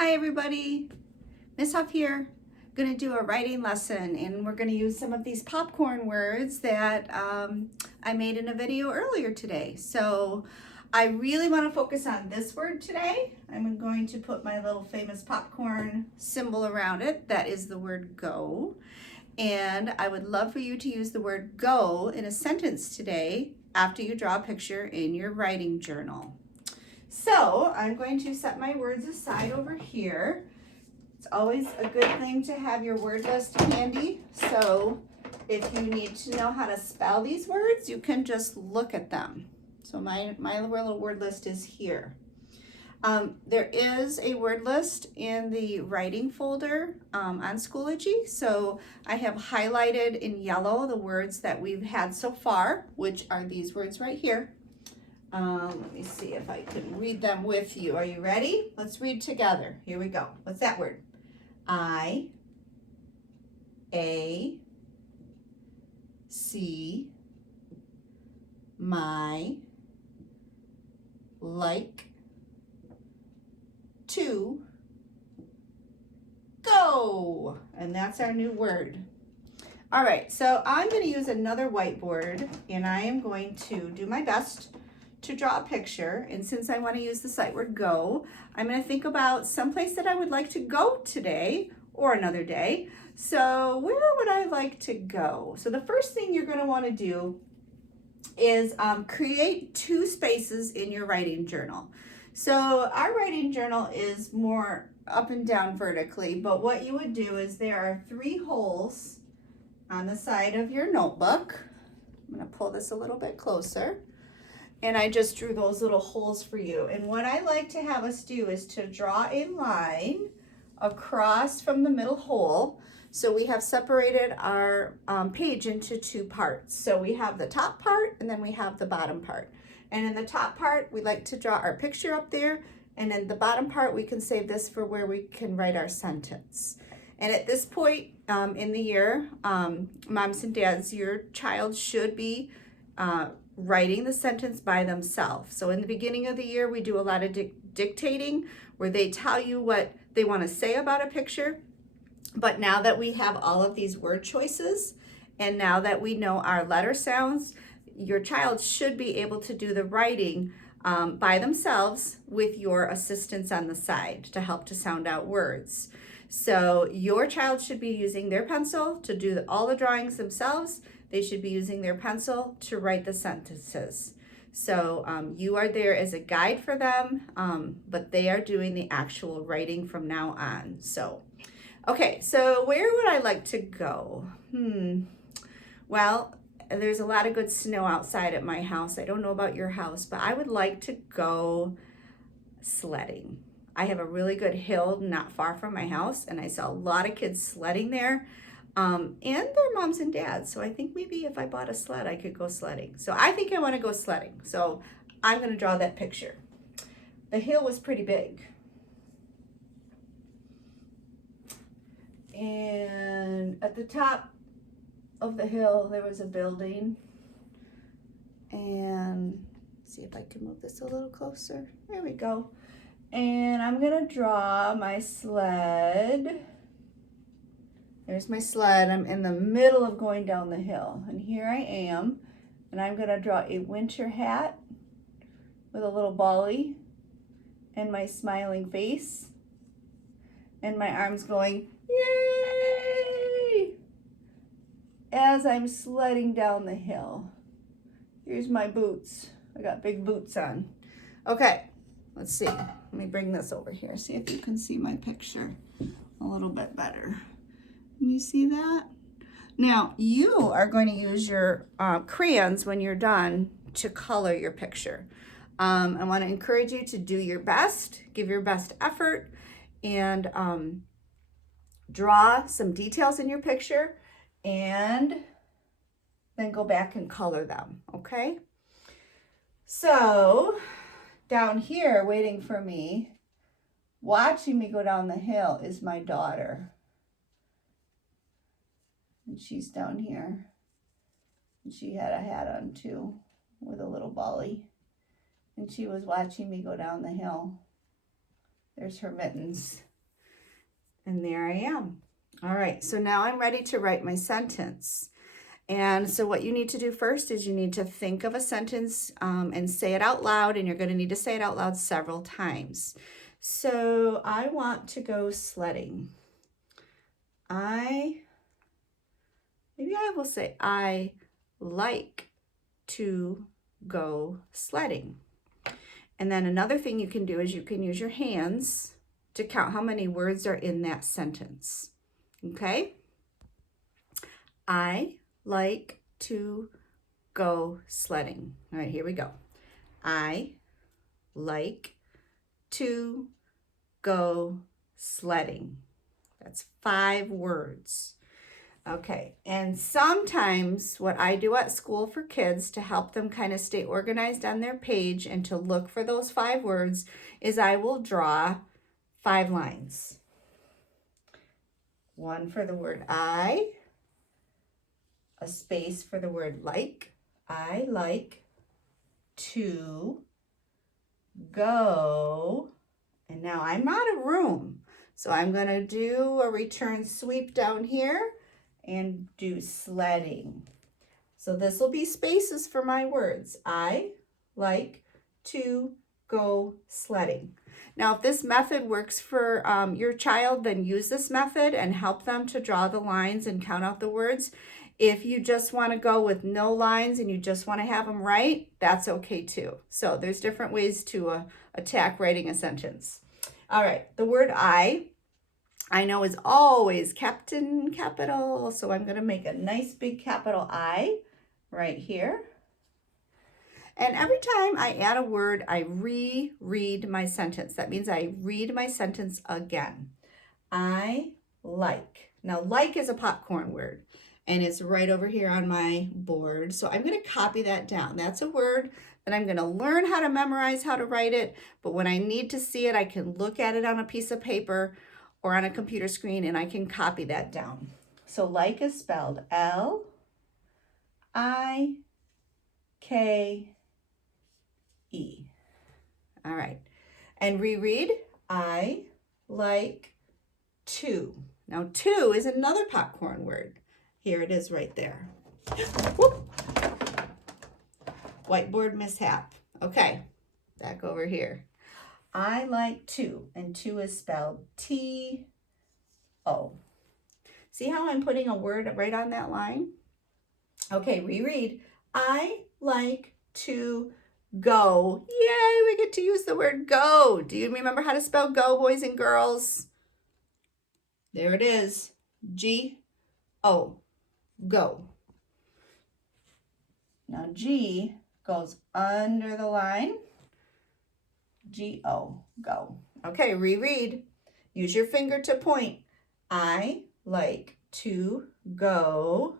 Hi everybody, Miss Huff here. Going to do a writing lesson and we're going to use some of these popcorn words that I made in a video earlier today. So I really want to focus on this word today. I'm going to put my little famous popcorn symbol around it. That is the word go. And I would love for you to use the word go in a sentence today after you draw a picture in your writing journal. So I'm going to set my words aside over here. It's always a good thing to have your word list handy. So if you need to know how to spell these words, you can just look at them. So my little word list is here. There is a word list in the writing folder on Schoology. So I have highlighted in yellow the words that we've had so far, which are these words right here. Let me see if I can read them with you. Are you ready? Let's read together. Here we go. What's that word? I, a, see, my, like, to, go. And that's our new word. All right, so I'm going to use another whiteboard and I am going to do my best to draw a picture. And since I want to use the sight word go, I'm going to think about someplace that I would like to go today or another day. So where would I like to go? So the first thing you're going to want to do is create two spaces in your writing journal. So our writing journal is more up and down vertically, but what you would do is there are 3 holes on the side of your notebook. I'm going to pull this a little bit closer. And I just drew those little holes for you. And what I like to have us do is to draw a line across from the middle hole. So we have separated our page into 2 parts. So we have the top part and then we have the bottom part. And in the top part, we like to draw our picture up there. And in the bottom part, we can save this for where we can write our sentence. And at this point in the year, moms and dads, your child should be writing the sentence by themselves. So in the beginning of the year, we do a lot of dictating where they tell you what they want to say about a picture. But now that we have all of these word choices and now that we know our letter sounds, your child should be able to do the writing by themselves with your assistance on the side to help to sound out words. So your child should be using their pencil to do all the drawings themselves. They should be using their pencil to write the sentences. So you are there as a guide for them, but they are doing the actual writing from now on. So, okay, so where would I like to go? Well, there's a lot of good snow outside at my house. I don't know about your house, but I would like to go sledding. I have a really good hill not far from my house, and I saw a lot of kids sledding there. And their moms and dads. So I think maybe if I bought a sled, I could go sledding. So I think I want to go sledding. So I'm going to draw that picture. The hill was pretty big. And at the top of the hill, there was a building. And see if I can move this a little closer. There we go. And I'm going to draw my sled. There's my sled. I'm in the middle of going down the hill. And here I am. And I'm going to draw a winter hat with a little bolly and my smiling face. And my arms going, yay! As I'm sledding down the hill. Here's my boots. I got big boots on. Okay, let's see. Let me bring this over here. See if you can see my picture a little bit better. Can you see that? Now, you are going to use your crayons when you're done to color your picture. I want to encourage you to do your best, give your best effort, and draw some details in your picture, and then go back and color them, okay? So, down here waiting for me, watching me go down the hill is my daughter. And she's down here. And she had a hat on too, with a little bolly. And she was watching me go down the hill. There's her mittens. And there I am. All right, so now I'm ready to write my sentence. And so what you need to do first is you need to think of a sentence and say it out loud, and you're going to need to say it out loud several times. So I want to go sledding. Maybe I will say I like to go sledding. And then another thing you can do is you can use your hands to count how many words are in that sentence. Okay? I like to go sledding. All right, here we go. I like to go sledding. That's 5 words. Okay, and sometimes what I do at school for kids to help them kind of stay organized on their page and to look for those 5 words is I will draw 5 lines. One for the word I, a space for the word like. I like to go, and now I'm out of room. So I'm going to do a return sweep down here and do sledding. So this will be spaces for my words. I like to go sledding. Now, if this method works for your child, then use this method and help them to draw the lines and count out the words. If you just want to go with no lines and you just want to have them write, that's okay too. So there's different ways to attack writing a sentence. All right, the word I know is always kept in capital, so I'm going to make a nice big capital I right here. And every time I add a word, I reread my sentence. That means I read my sentence again. I like. Now, like is a popcorn word, and it's right over here on my board. So I'm going to copy that down. That's a word that I'm going to learn how to memorize how to write it, but when I need to see it, I can look at it on a piece of paper or on a computer screen, and I can copy that down. So like is spelled L-I-K-E. All right. And reread, I like to. Now, to is another popcorn word. Here it is right there. Whoop. Whiteboard mishap. Okay, back over here. I like to, and to is spelled T-O. See how I'm putting a word right on that line? Okay, reread. I like to go. Yay, we get to use the word go. Do you remember how to spell go, boys and girls? There it is. G-O. Go. Now G goes under the line. G-O. Go. Okay, reread. Use your finger to point. I like to go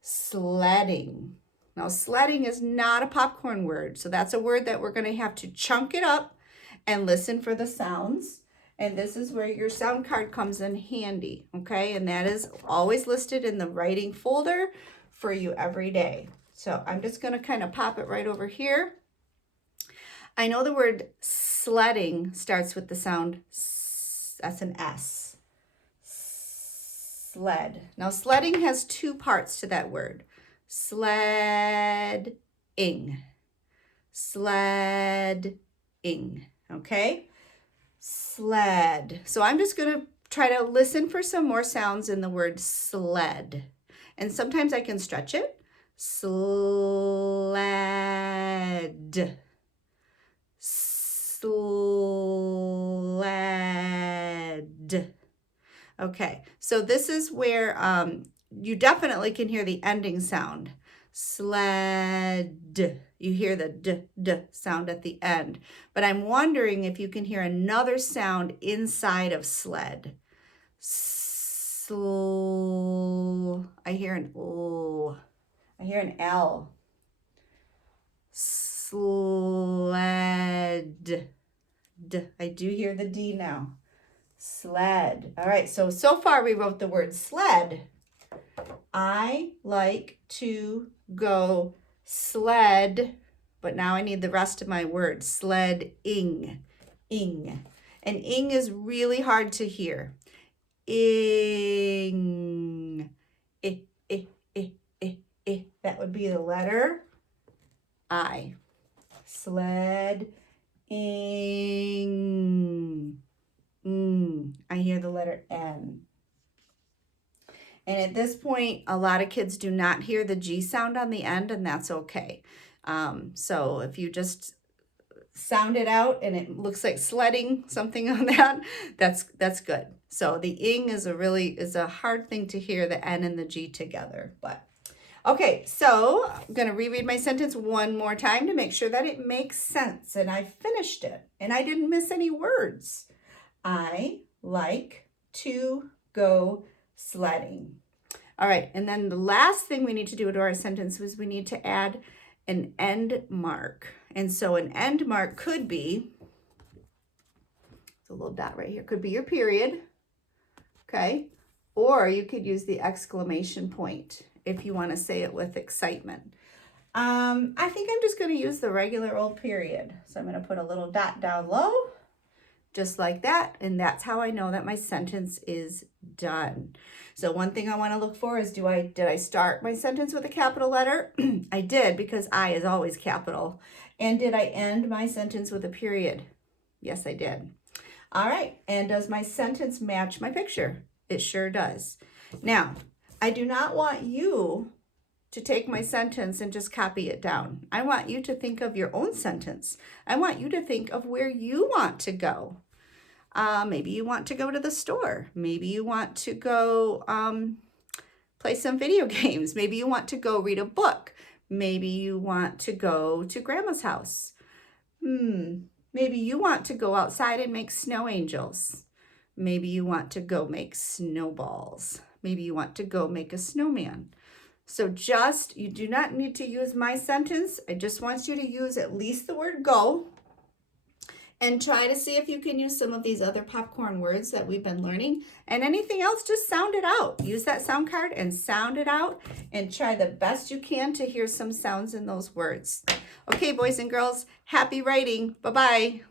sledding. Now, sledding is not a popcorn word, so that's a word that we're going to have to chunk it up and listen for the sounds. And this is where your sound card comes in handy, okay? And that is always listed in the writing folder for you every day. So I'm just going to kind of pop it right over here. I know the word sledding starts with the sound S, that's an S. Sled. Now, sledding has 2 parts to that word. Sledding. Sledding. Okay? Sled. So I'm just going to try to listen for some more sounds in the word sled. And sometimes I can stretch it. Sled. Sled. Okay, so this is where you definitely can hear the ending sound. Sled. You hear the d sound at the end. But I'm wondering if you can hear another sound inside of sled. I hear an L. I hear an L. Sled. I do hear the D now. Sled. All right, so far we wrote the word sled. I like to go sled, but now I need the rest of my word. Sledding. Ing. And ing is really hard to hear. ing. That would be the letter I. Sledding. I hear the letter N. And at this point, a lot of kids do not hear the G sound on the end, and that's okay. So if you just sound it out and it looks like sledding, something on that, that's good. So the ing is a hard thing to hear, the N and the G together. But okay, so I'm going to reread my sentence one more time to make sure that it makes sense. And I finished it and I didn't miss any words. I like to go sledding. All right, and then the last thing we need to do to our sentence is we need to add an end mark. And so an end mark could be, it's a little dot right here, could be your period, okay? Or you could use the exclamation point if you want to say it with excitement. I think I'm just going to use the regular old period. So I'm going to put a little dot down low, just like that. And that's how I know that my sentence is done. So one thing I want to look for is, did I start my sentence with a capital letter? I did, because I is always capital. And did I end my sentence with a period? Yes, I did. All right. And does my sentence match my picture? It sure does. Now, I do not want you to take my sentence and just copy it down. I want you to think of your own sentence. I want you to think of where you want to go. Maybe you want to go to the store. Maybe you want to go play some video games. Maybe you want to go read a book. Maybe you want to go to grandma's house. Maybe you want to go outside and make snow angels. Maybe you want to go make snowballs. Maybe you want to go make a snowman. So you do not need to use my sentence. I just want you to use at least the word go and try to see if you can use some of these other popcorn words that we've been learning. And anything else, just sound it out. Use that sound card and sound it out and try the best you can to hear some sounds in those words. Okay, boys and girls, happy writing. Bye-bye.